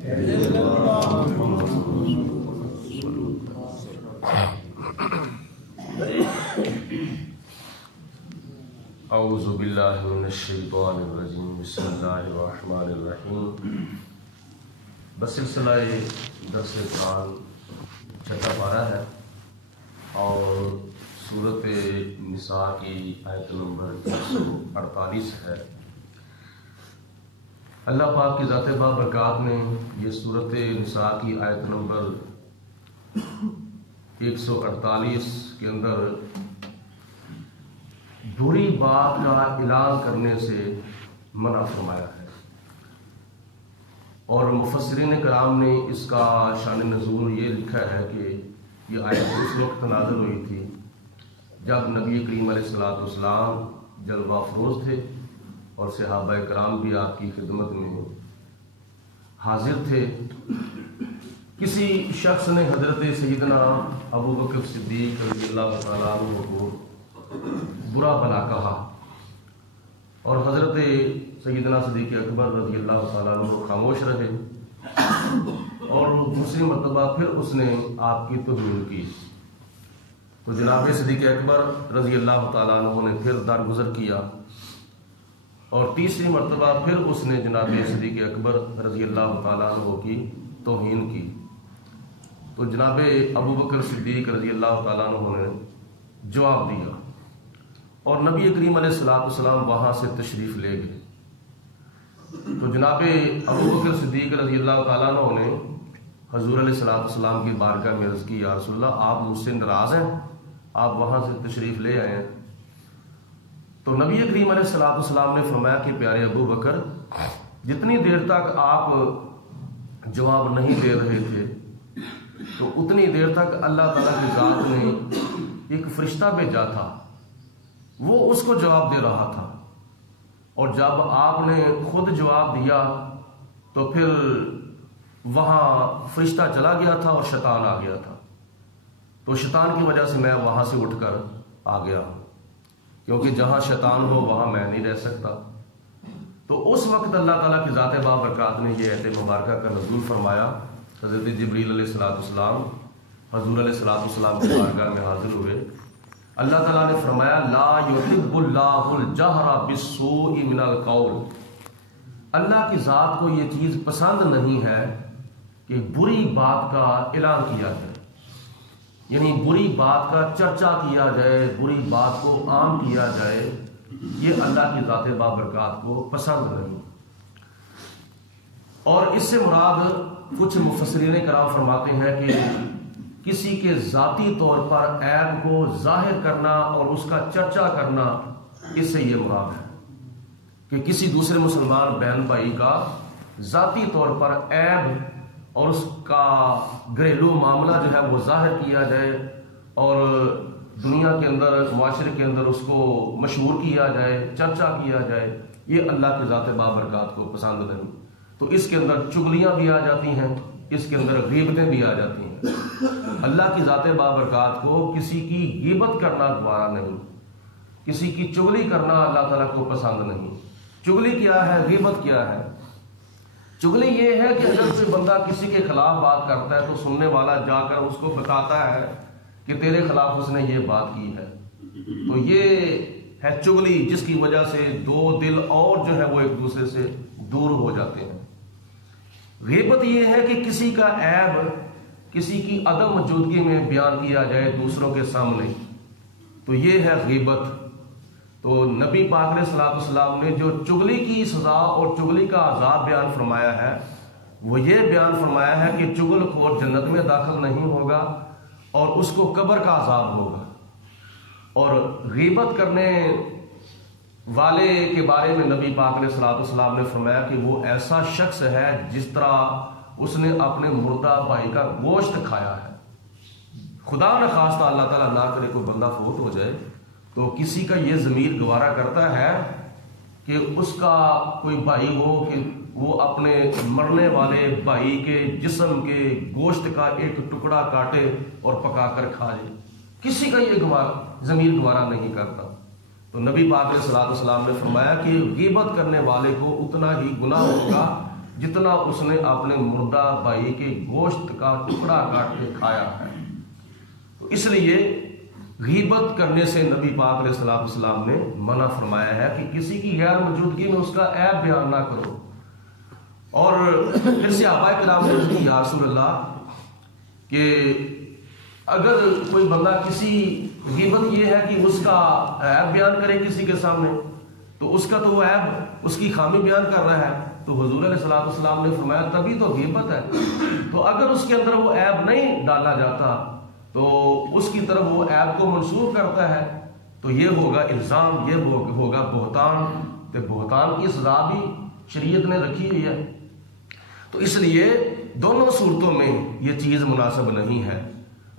اعوذ باللہ من الشیطان الرجیم بسم اللہ الرحمن الرحیم۔ بسلسلہ درس قرآن چھٹا پارہ ہے اور سورۃ نساء کی آیت نمبر 148 ہے۔ اللہ پاک کی ذات بابرکات نے یہ سورۃ نساء کی آیت نمبر 148 کے اندر بری بات کا اعلان کرنے سے منع فرمایا ہے، اور مفسرین کرام نے اس کا شان نزول یہ لکھا ہے کہ یہ آیت اس وقت نازل ہوئی تھی جب نبی کریم علیہ السلام جلوہ افروز تھے اور صحابہ کرام بھی آپ کی خدمت میں حاضر تھے۔ کسی شخص نے حضرت سیدنا ابو بکر صدیق رضی اللہ تعالیٰ عنہ کو برا بھلا کہا، اور حضرت سیدنا صدیق اکبر رضی اللہ تعالیٰ عنہ خاموش رہے، اور دوسری مرتبہ پھر اس نے آپ کی توہین کی تو جناب صدیق اکبر رضی اللہ تعالیٰ عنہ نے پھر درگزر کیا، اور تیسری مرتبہ پھر اس نے جناب صدیق اکبر رضی اللہ تعالیٰ عنہ کی توہین کی تو جناب ابو بکر صدیق رضی اللہ تعالیٰ عنہ نے جواب دیا، اور نبی کریم علیہ السلام وہاں سے تشریف لے گئے تو جناب ابو بکر صدیق رضی اللہ تعالیٰ عنہ نے حضور علیہ السلام کی بارگاہ میں عرض کی، یا رسول اللہ آپ مجھ سے ناراض ہیں، آپ وہاں سے تشریف لے آئے ہیں؟ تو نبی کریم علیہ السلام نے فرمایا کہ پیارے ابو بکر، جتنی دیر تک آپ جواب نہیں دے رہے تھے تو اتنی دیر تک اللہ تعالیٰ کی ذات نے ایک فرشتہ بھیجا تھا، وہ اس کو جواب دے رہا تھا، اور جب آپ نے خود جواب دیا تو پھر وہاں فرشتہ چلا گیا تھا اور شیطان آ گیا تھا، تو شیطان کی وجہ سے میں وہاں سے اٹھ کر آ گیا، کیونکہ جہاں شیطان ہو وہاں میں نہیں رہ سکتا۔ تو اس وقت اللہ تعالیٰ کی ذات بابرکات نے یہ آیت مبارکہ کا نزول فرمایا۔ حضرت جبریل علیہ السلام حضور علیہ السلام کی بارگاہ میں حاضر ہوئے۔ اللہ تعالیٰ نے فرمایا لا یحب اللہ الجہر بالسوء من القول، اللہ کی ذات کو یہ چیز پسند نہیں ہے کہ بری بات کا اعلان کیا جائے، یعنی بری بات کا چرچا کیا جائے، بری بات کو عام کیا جائے، یہ اللہ کی ذات بابرکات کو پسند نہیں۔ اور اس سے مراد کچھ مفسرین کرام فرماتے ہیں کہ کسی کے ذاتی طور پر عیب کو ظاہر کرنا اور اس کا چرچا کرنا، اس سے یہ مراد ہے کہ کسی دوسرے مسلمان بہن بھائی کا ذاتی طور پر عیب اور اس کا گھریلو معاملہ جو ہے وہ ظاہر کیا جائے، اور دنیا کے اندر معاشرے کے اندر اس کو مشہور کیا جائے، چرچا کیا جائے، یہ اللہ کی ذات بابرکات کو پسند نہیں۔ تو اس کے اندر چغلیاں بھی آ جاتی ہیں، اس کے اندر غیبتیں بھی آ جاتی ہیں۔ اللہ کی ذات بابرکات کو کسی کی غیبت کرنا گوارا نہیں، کسی کی چغلی کرنا اللہ تعالیٰ کو پسند نہیں۔ چغلی کیا ہے، غیبت کیا ہے؟ چغلی یہ ہے کہ اگر کوئی بندہ کسی کے خلاف بات کرتا ہے تو سننے والا جا کر اس کو بتاتا ہے کہ تیرے خلاف اس نے یہ بات کی ہے، تو یہ ہے چغلی، جس کی وجہ سے دو دل اور جو ہے وہ ایک دوسرے سے دور ہو جاتے ہیں۔ غیبت یہ ہے کہ کسی کا عیب کسی کی عدم موجودگی میں بیان کیا جائے دوسروں کے سامنے، تو یہ ہے غیبت۔ تو نبی پاک علیہ السلام نے جو چغلی کی سزا اور چغلی کا عذاب بیان فرمایا ہے، وہ یہ بیان فرمایا ہے کہ چغل خور جنت میں داخل نہیں ہوگا اور اس کو قبر کا عذاب ہوگا۔ اور غیبت کرنے والے کے بارے میں نبی پاک علیہ السلام نے فرمایا کہ وہ ایسا شخص ہے جس طرح اس نے اپنے مردہ بھائی کا گوشت کھایا ہے۔ خدا نخواستہ اللہ تعالیٰ نہ کرے کوئی بندہ فوت ہو جائے تو کسی کا یہ ضمیر گوارا کرتا ہے کہ اس کا کوئی بھائی ہو کہ وہ اپنے مرنے والے بھائی کے جسم کے گوشت کا ایک ٹکڑا کاٹے اور پکا کر کھائے؟ کسی کا یہ ضمیر گوارا نہیں کرتا۔ تو نبی پاک علیہ السلام نے فرمایا کہ غیبت کرنے والے کو اتنا ہی گناہ ہوگا جتنا اس نے اپنے مردہ بھائی کے گوشت کا ٹکڑا کاٹ کے کھایا ہے۔ تو اس لیے غیبت کرنے سے نبی پاک علیہ السلام نے منع فرمایا ہے کہ کسی کی غیر موجودگی میں اس کا عیب بیان نہ کرو۔ اور پھر صحابہ کرام نے کہا یا رسول اللہ کہ اگر کوئی بندہ کسی غیبت یہ ہے کہ اس کا عیب بیان کرے کسی کے سامنے، تو اس کا تو وہ عیب اس کی خامی بیان کر رہا ہے، تو حضور علیہ السلام نے فرمایا تبھی تو غیبت ہے۔ تو اگر اس کے اندر وہ عیب نہیں ڈالا جاتا تو اس کی طرف وہ عیب کو منسوخ کرتا ہے، تو یہ ہوگا الزام، یہ ہوگا بہتان، تو بہتان کی سزا بھی شریعت نے رکھی ہوئی ہے۔ تو اس لیے دونوں صورتوں میں یہ چیز مناسب نہیں ہے۔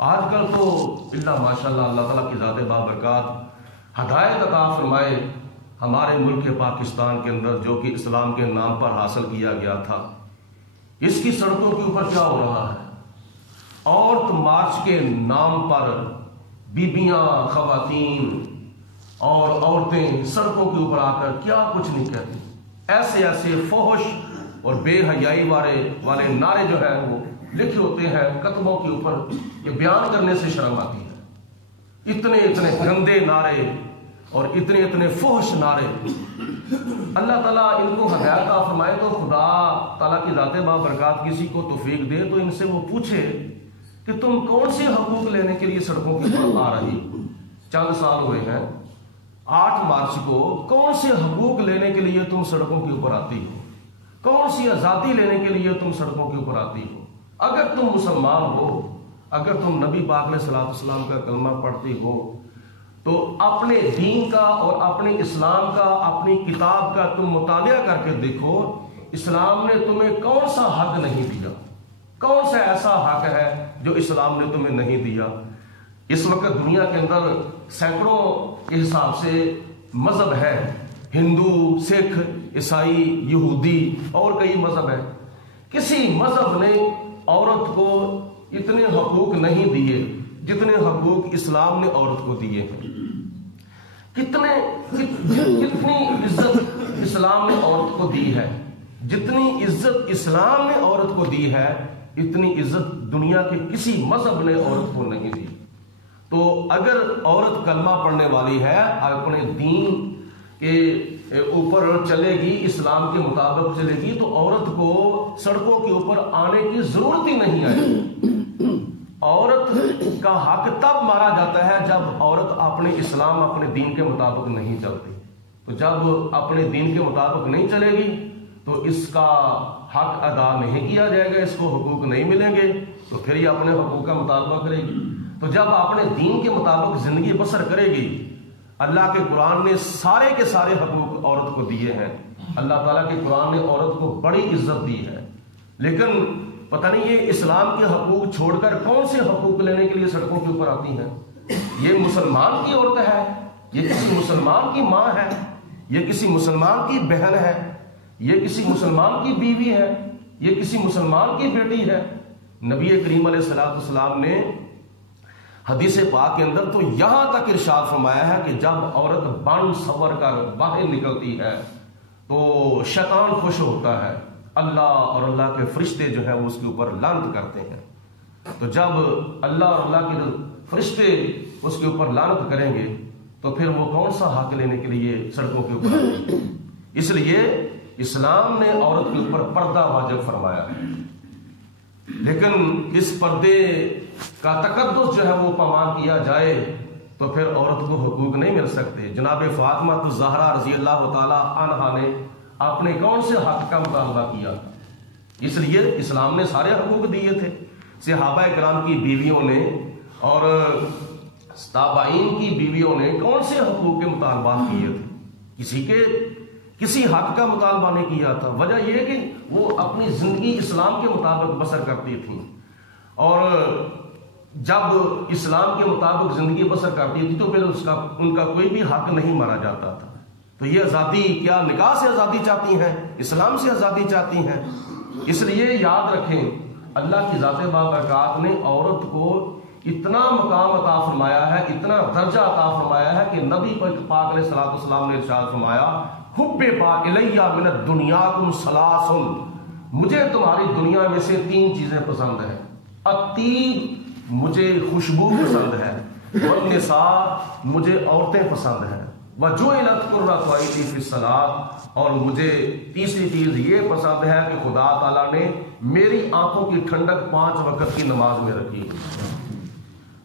آج کل تو اللہ ماشاءاللہ اللہ تعالیٰ کی ذات بابرکات ہدایت عطا فرمائے، ہمارے ملک پاکستان کے اندر جو کہ اسلام کے نام پر حاصل کیا گیا تھا، اس کی سڑکوں کے اوپر کیا ہو رہا ہے؟ عورت مارچ کے نام پر بیبیاں، خواتین اور عورتیں سڑکوں کے اوپر آ کر کیا کچھ نہیں کہتی، ایسے ایسے فحش اور بے حیائی والے نعرے جو ہیں وہ لکھے ہوتے ہیں کتبوں کے اوپر، یہ بیان کرنے سے شرم آتی ہے۔ اتنے گندے نعرے اور اتنے فحش نعرے، اللہ تعالیٰ ان کو ہدایت عطا فرمائے تو خدا تعالیٰ کی ذات بابرکات کسی کو توفیق دے تو ان سے وہ پوچھے کہ تم کون سے حقوق لینے کے لیے سڑکوں کے اوپر آ رہی؟ چند سال ہوئے ہیں، 8 مارچ کو کون سے حقوق لینے کے لیے تم سڑکوں کے اوپر آتی ہو؟ کون سی آزادی لینے کے لیے تم سڑکوں کے اوپر آتی ہو؟ اگر تم مسلمان ہو، اگر تم نبی پاک علیہ السلام کا کلمہ پڑھتی ہو تو اپنے دین کا اور اپنے اسلام کا، اپنی کتاب کا تم مطالعہ کر کے دیکھو، اسلام نے تمہیں کون سا حق نہیں دیا، کون سا ایسا حق ہے جو اسلام نے تمہیں نہیں دیا۔ اس وقت دنیا کے اندر سینکڑوں کے حساب سے مذہب ہے، ہندو، سکھ، عیسائی، یہودی اور کئی مذہب ہیں، کسی مذہب نے عورت کو اتنے حقوق نہیں دیے جتنے حقوق اسلام نے عورت کو دیے ہیں۔ کتنی عزت اسلام نے عورت کو دی ہے، جتنی عزت اسلام نے عورت کو دی ہے اتنی عزت دنیا کے کسی مذہب نے عورت کو نہیں دی۔ تو اگر عورت کلمہ پڑھنے والی ہے، اپنے دین کے اوپر چلے گی، اسلام کے مطابق چلے گی، تو عورت کو سڑکوں کے اوپر آنے کی ضرورت ہی نہیں آئے۔ عورت کا حق تب مارا جاتا ہے جب عورت اپنے اسلام، اپنے دین کے مطابق نہیں چلتی۔ تو جب اپنے دین کے مطابق نہیں چلے گی تو اس کا حق ادا نہیں کیا جائے گا، اس کو حقوق نہیں ملیں گے، تو پھر یہ اپنے حقوق کا مطالبہ کرے گی۔ تو جب اپنے دین کے مطابق زندگی بسر کرے گی، اللہ کے قرآن نے سارے کے سارے حقوق عورت کو دیے ہیں، اللہ تعالیٰ کے قرآن نے عورت کو بڑی عزت دی ہے، لیکن پتہ نہیں یہ اسلام کے حقوق چھوڑ کر کون سے حقوق لینے کے لیے سڑکوں کے اوپر آتی ہیں۔ یہ مسلمان کی عورت ہے، یہ کسی مسلمان کی ماں ہے، یہ کسی مسلمان کی بہن ہے، یہ کسی مسلمان کی بیوی ہے، یہ کسی مسلمان کی بیٹی ہے۔ نبی کریم علیہ السلام نے حدیث پاک کے اندر تو یہاں تک ارشاد فرمایا ہے کہ جب عورت بن سور کر باہر نکلتی ہے تو شیطان خوش ہوتا ہے، اللہ اور اللہ کے فرشتے جو ہیں وہ اس کے اوپر لعنت کرتے ہیں۔ تو جب اللہ اور اللہ کے فرشتے اس کے اوپر لعنت کریں گے تو پھر وہ کون سا حق لینے کے لیے سڑکوں کے اوپر آتے ہیں؟ اس لیے اسلام نے عورت کے اوپر پردہ واجب فرمایا ہے، لیکن اس پردے کا تقدس جو ہے وہ پامال کیا جائے تو پھر عورت کو حقوق نہیں مل سکتے۔ جناب فاطمہ الزہرا رضی اللہ تعالی عنہا نے اپنے کون سے حق کا مطالبہ کیا؟ اس لیے اسلام نے سارے حقوق دیے تھے۔ صحابہ کرام کی بیویوں نے اور تابعین کی بیویوں نے کون سے حقوق کے مطالبات کیے تھے؟ کسی حق کا مطالبہ نہیں کیا تھا۔ وجہ یہ ہے کہ وہ اپنی زندگی اسلام کے مطابق بسر کرتی تھیں، اور جب اسلام کے مطابق زندگی بسر کرتی تھی تو پھر ان کا کوئی بھی حق نہیں مارا جاتا تھا۔ تو یہ آزادی کیا نکاح سے آزادی چاہتی ہیں؟ اسلام سے آزادی چاہتی ہیں؟ اس لیے یاد رکھیں اللہ کی ذات بابرکات نے عورت کو اتنا مقام عطا فرمایا ہے، اتنا درجہ عطا فرمایا ہے کہ نبی پاک علیہ السلام نے ارشاد فرمایا حب پاک الیہ من الدنیاکم ثلاث، مجھے تمہاری دنیا میں سے 3 چیزیں پسند ہیں، الطیب مجھے خوشبو پسند ہے، والنساء مجھے عورتیں پسند ہیں، وجعلت قرۃ عینی فی الصلاۃ، اور مجھے تیسری چیز یہ پسند ہے کہ خدا تعالیٰ نے میری آنکھوں کی ٹھنڈک 5 وقت کی نماز میں رکھی۔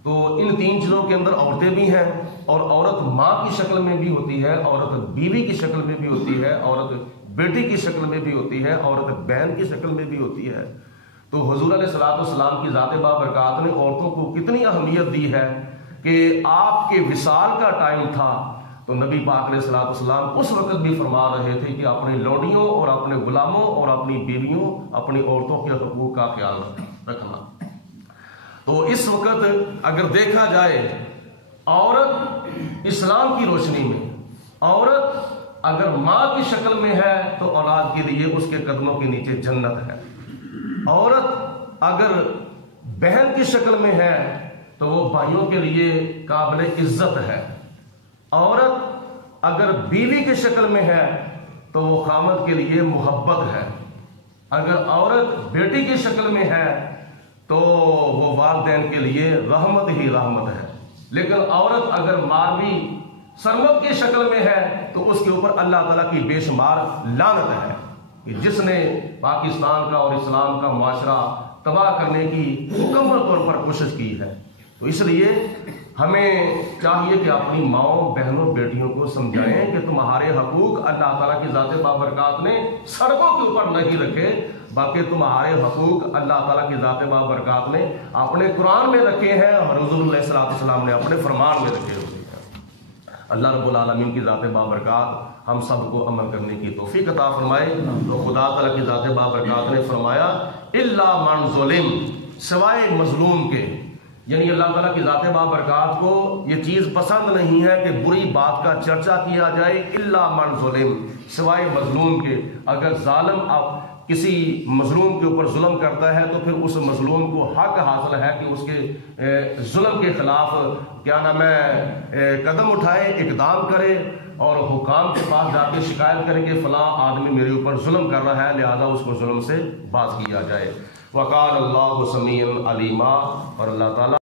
تو ان 3 چیزوں کے اندر عورتیں بھی ہیں، اور عورت ماں کی شکل میں بھی ہوتی ہے، عورت بیوی کی شکل میں بھی ہوتی ہے، عورت بیٹی کی شکل میں بھی ہوتی ہے، عورت بہن کی شکل میں بھی ہوتی ہے۔ تو حضور علیہ الصلوۃ والسلام کی ذات بابرکات نے عورتوں کو کتنی اہمیت دی ہے کہ آپ کے وصال کا ٹائم تھا تو نبی پاک علیہ الصلوۃ والسلام اس وقت بھی فرما رہے تھے کہ اپنی لوڈیوں اور اپنے غلاموں اور اپنی بیویوں، اپنی عورتوں کے حقوق کا خیال رکھنا۔ تو اس وقت اگر دیکھا جائے، عورت اسلام کی روشنی میں، عورت اگر ماں کی شکل میں ہے تو اولاد کے لیے اس کے قدموں کے نیچے جنت ہے، عورت اگر بہن کی شکل میں ہے تو وہ بھائیوں کے لیے قابل عزت ہے، عورت اگر بیوی کی شکل میں ہے تو وہ خامد کے لیے محبت ہے، اگر عورت بیٹی کی شکل میں ہے تو وہ والدین کے لیے رحمت ہی رحمت ہے، لیکن عورت اگر ماروی سرمت کی شکل میں ہے تو اس کے اوپر اللہ تعالیٰ کی بے شمار لعنت ہے کہ جس نے پاکستان کا اور اسلام کا معاشرہ تباہ کرنے کی مکمل طور پر کوشش کی ہے۔ تو اس لیے ہمیں چاہیے کہ اپنی ماؤں، بہنوں، بیٹیوں کو سمجھائیں کہ تمہارے حقوق اللہ تعالیٰ کی ذات بابرکات نے سڑکوں کے اوپر نہیں رکھے، باقی تمہارے حقوق اللہ تعالیٰ کی ذات بابرکات نے اپنے قرآن میں رکھے ہیں اور حضور علیہ الصلوۃ والسلام نے اپنے فرمان میں رکھے ہوئے ہیں۔ اللہ رب العالمین کی ذات بابرکات ہم سب کو عمل کرنے کی توفیق عطا فرمائے۔ تو خدا تعالیٰ کی ذات بابرکات نے فرمایا الا من ظلم، سوائے مظلوم کے، یعنی اللہ تعالیٰ کی ذات بابرکات کو یہ چیز پسند نہیں ہے کہ بری بات کا چرچا کیا جائے، الا من ظلم، سوائے مظلوم کے۔ اگر ظالم آپ کسی مظلوم کے اوپر ظلم کرتا ہے تو پھر اس مظلوم کو حق حاصل ہے کہ اس کے ظلم کے خلاف کیا نام ہے قدم اٹھائے، اقدام کرے اور حکام کے پاس جا کے شکایت کرے کہ فلاں آدمی میرے اوپر ظلم کر رہا ہے، لہذا اس کو ظلم سے باز کیا جائے۔ وقال اللہ سمیع علیما، اور اللہ تعالیٰ